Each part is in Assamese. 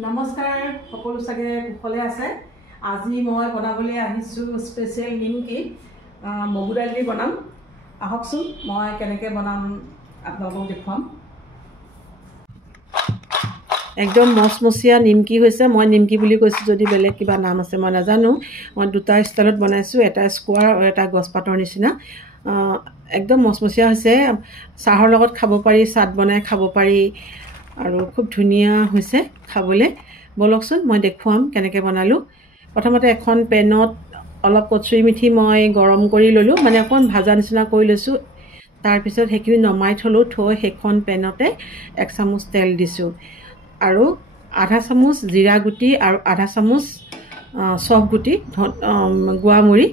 নমস্কাৰ সকলো চাগে কুশলে আছে। আজি মই বনাবলৈ আহিছোঁ স্পেচিয়েল নিমকি মগু দাইল দি বনাম। আহকচোন মই কেনেকৈ বনাম আপোনালোকক দেখুৱাম। একদম মচমচীয়া নিমকি হৈছে। মই নিমকি বুলি কৈছোঁ, যদি বেলেগ কিবা নাম আছে মই নাজানো। মই দুটা ষ্টাইলত বনাইছোঁ, এটা স্কোৱাৰ আৰু এটা গছপাতৰ নিচিনা। একদম মচমচীয়া হৈছে। চাহৰ লগত খাব পাৰি, চাট বনাই খাব পাৰি আৰু খুব ধুনীয়া হৈছে খাবলৈ। বলকচোন মই দেখুৱাম কেনেকৈ বনালোঁ। প্ৰথমতে এখন পেনত অলপ কচুৰি মেথি মই গৰম কৰি ল'লোঁ, মানে অকণ ভাজা নিচিনা কৰি লৈছোঁ। তাৰপিছত সেইখিনি নমাই থ'লোঁ, থৈ সেইখন পেনতে 1 চামুচ তেল দিছোঁ আৰু আধা চামুচ জিৰা গুটি আৰু আধা চামুচ চফ গুটি গুৱামুড়ি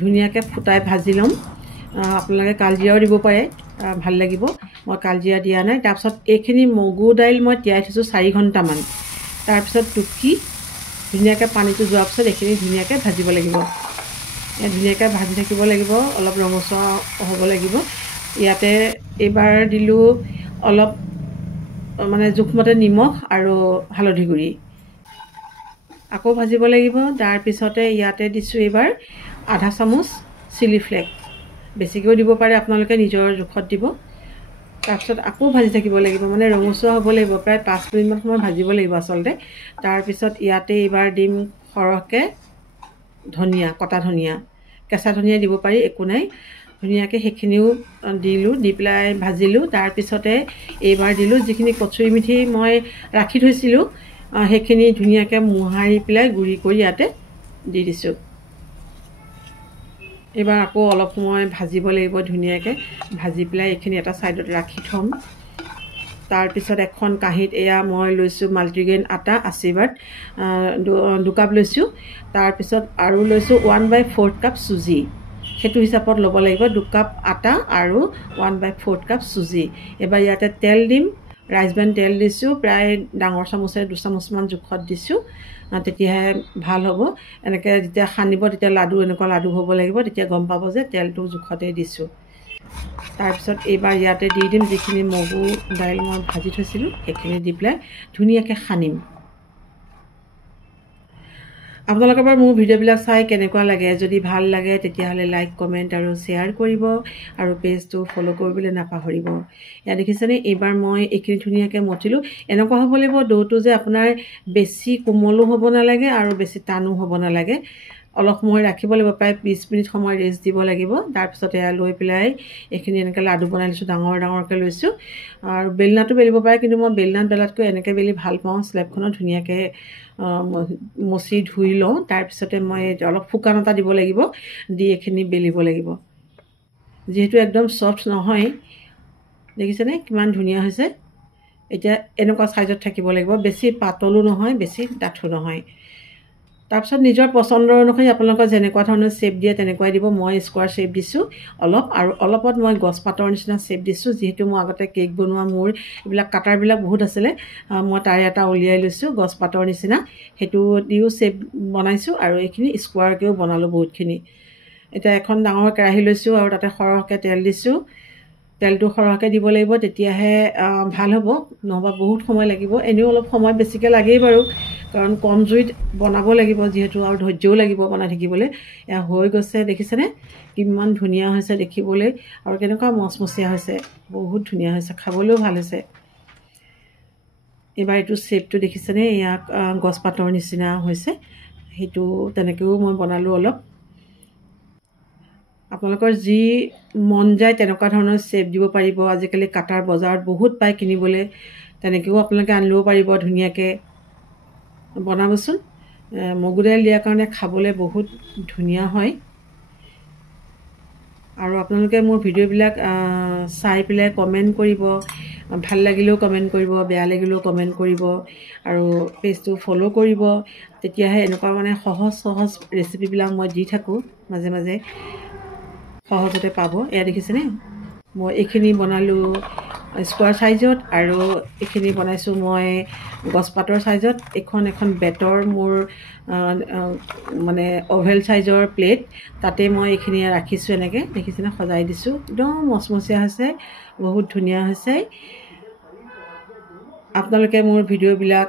ধুনীয়াকৈ ফুটাই ভাজি ল'ম। আপোনালোকে কালজিৰাও দিব পাৰে, ভাল লাগিব। মই কালজিৰা দিয়া নাই। তাৰপিছত এইখিনি মগু দাইল মই তিয়াই থৈছোঁ 4 ঘণ্টামান। তাৰপিছত টুকি ধুনীয়াকৈ পানীটো যোৱাৰ পিছত এইখিনি ধুনীয়াকৈ ভাজিব লাগিব। ধুনীয়াকৈ ভাজি থাকিব লাগিব, অলপ ৰঙচুৱা হ'ব লাগিব। ইয়াতে এইবাৰ দিলোঁ অলপ মানে জোখমতে নিমখ আৰু হালধি গুড়ি। আকৌ ভাজিব লাগিব। তাৰপিছতে ইয়াতে দিছোঁ এইবাৰ আধা চামুচ চিলি ফ্লেক্স। বেছিকৈও দিব পাৰে, আপোনালোকে নিজৰ জোখত দিব। তাৰপিছত আকৌ ভাজি থাকিব লাগিব, মানে ৰঙচুৱা হ'ব লাগিব। প্ৰায় 5 মিনিটমান সময় ভাজিব লাগিব আচলতে। তাৰপিছত ইয়াতে এইবাৰ দিম সৰহকৈ ধনিয়া, কটা ধনিয়া, কেঁচা ধনিয়া দিব পাৰি, একো নাই। ধুনীয়াকৈ সেইখিনিও দিলোঁ, দি পেলাই ভাজিলোঁ। তাৰপিছতে এইবাৰ দিলোঁ যিখিনি কচুৰি মেথি মই ৰাখি থৈছিলোঁ, সেইখিনি ধুনীয়াকৈ মোহাৰি পেলাই গুড়ি কৰি ইয়াতে দি দিছোঁ। এইবাৰ আকৌ অলপ সময় ভাজিব লাগিব ধুনীয়াকৈ। ভাজি পেলাই এইখিনি এটা ছাইডত ৰাখি থ'ম। তাৰপিছত এখন কাঁহীত এয়া মই লৈছোঁ মাল্টিগ্ৰেইন আটা আশীৰ্বাদ 2 কাপ লৈছোঁ। তাৰপিছত আৰু লৈছোঁ 1/4 কাপ চুজি। সেইটো হিচাপত ল'ব লাগিব, 2 কাপ আটা আৰু 1/4 কাপ চুজি। এবাৰ ইয়াতে তেল দিম, ৰাইচ ব্ৰেন তেল দিছোঁ, প্ৰায় ডাঙৰ চামুচেৰে 2 চামুচমান জোখত দিছোঁ। তেতিয়াহে ভাল হ'ব। এনেকৈ যেতিয়া সানিব তেতিয়া এনেকুৱা লাডু হ'ব লাগিব, তেতিয়া গম পাব যে তেলটো জোখতে দিছোঁ। তাৰপিছত এইবাৰ ইয়াতে দি দিম যিখিনি মগু দাইল মই ভাজি থৈছিলোঁ, সেইখিনি দি পেলাই ধুনীয়াকৈ সানিম। আপোনালোকে বাৰু মোৰ ভিডিঅ'বিলাক চাই কেনেকুৱা লাগে? যদি ভাল লাগে তেতিয়াহ'লে লাইক, কমেণ্ট আৰু শ্বেয়াৰ কৰিব আৰু পেজটো ফ'ল' কৰিবলৈ নাপাহৰিব। এয়া দেখিছেনে? এইবাৰ মই এইখিনি ধুনীয়াকৈ মঠিলোঁ। এনেকুৱা হ'ব লাগিব ডোটো যে আপোনাৰ বেছি কোমলো হ'ব নালাগে আৰু বেছি টানো হ'ব নালাগে। অলপ সময় ৰাখিব লাগিব, প্ৰায় 20 মিনিট সময় ৰেষ্ট দিব লাগিব। তাৰপিছত এয়া লৈ পেলাই এইখিনি এনেকৈ লাডু বনাই লৈছোঁ, ডাঙৰ ডাঙৰকৈ লৈছোঁ। আৰু বেলনাটো বেলিব পাৰে, কিন্তু মই বেলনাত বেলাতকৈ এনেকৈ বেলি ভাল পাওঁ। স্লেবখনত ধুনীয়াকৈ মচি ধুই লওঁ। তাৰপিছতে মই অলপ শুকানতা দিব লাগিব, দি এইখিনি বেলিব লাগিব। যিহেতু একদম ছফ্ট নহয়, দেখিছেনে কিমান ধুনীয়া হৈছে। এতিয়া এনেকুৱা চাইজত থাকিব লাগিব, বেছি পাতলো নহয়, বেছি ডাঠো নহয়। তাৰপিছত নিজৰ পচন্দৰ অনুসৰি আপোনালোকৰ যেনেকুৱা ধৰণৰ শ্বেপ দিয়ে তেনেকুৱাই দিব। মই স্কোৱাৰ শ্বেপ দিছোঁ অলপ, আৰু অলপত মই গছপাতৰ নিচিনা শ্বেপ দিছোঁ। যিহেতু মই আগতে কেক বনোৱা মোৰ এইবিলাক কাটাৰবিলাক বহুত আছিলে, মই তাৰে এটা উলিয়াই লৈছোঁ গছপাতৰ নিচিনা। সেইটো দিও শ্বেপ বনাইছোঁ আৰু এইখিনি স্কোৱাৰকৈও বনালোঁ বহুতখিনি। এতিয়া এখন ডাঙৰ কেৰাহী লৈছোঁ আৰু তাতে সৰহকৈ তেল দিছোঁ। তেলটো সৰহকৈ দিব লাগিব, তেতিয়াহে ভাল হ'ব, নহ'বা বহুত সময় লাগিব। এনেও অলপ সময় বেছিকৈ লাগেই বাৰু, কাৰণ কম জুইত বনাব লাগিব যিহেতু, আৰু ধৈৰ্যও লাগিব বনাই থাকিবলৈ। এয়া হৈ গৈছে, দেখিছেনে কিমান ধুনীয়া হৈছে দেখিবলৈ আৰু কেনেকুৱা মচমচীয়া হৈছে। বহুত ধুনীয়া হৈছে, খাবলৈও ভাল হৈছে। এইবাৰ এইটো শ্বেপটো দেখিছেনে? ইয়াক গছপাতৰ নিচিনা হৈছে, সেইটো তেনেকৈও মই বনালোঁ অলপ। আপোনালোকৰ যি মন যায় তেনেকুৱা ধৰণৰ শ্বেপ দিব পাৰিব। আজিকালি কাটাৰ বজাৰত বহুত পায় কিনিবলৈ, তেনেকৈও আপোনালোকে আনি ল'ব পাৰিব। ধুনীয়াকৈ বনাবচোন। মগু দাইল দিয়াৰ কাৰণে খাবলৈ বহুত ধুনীয়া হয়। আৰু আপোনালোকে মোৰ ভিডিঅ'বিলাক চাই পেলাই কমেণ্ট কৰিব। ভাল লাগিলেও কমেণ্ট কৰিব, বেয়া লাগিলেও কমেণ্ট কৰিব, আৰু পেজটো ফ'ল' কৰিব। তেতিয়াহে এনেকুৱা মানে সহজ ৰেচিপিবিলাক মই দি থাকোঁ মাজে মাজে, সহজতে পাব। এয়া দেখিছেনে? মই এইখিনি বনালোঁ স্কোৱাৰ চাইজত, আৰু এইখিনি বনাইছোঁ মই গছপাতৰ চাইজত। এখন বেতৰ মোৰ মানে অভেল চাইজৰ প্লেট, তাতে মই এইখিনি ৰাখিছোঁ। এনেকৈ দেখিছেনে? সজাই দিছোঁ। একদম মচমচীয়া হৈছে, বহুত ধুনীয়া হৈছে। আপোনালোকে মোৰ ভিডিঅ'বিলাক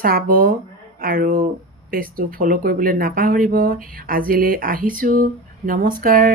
চাব আৰু পেজটো ফ'ল' কৰিবলৈ নাপাহৰিব। আজিলৈ আহিছোঁ, নমস্কাৰ।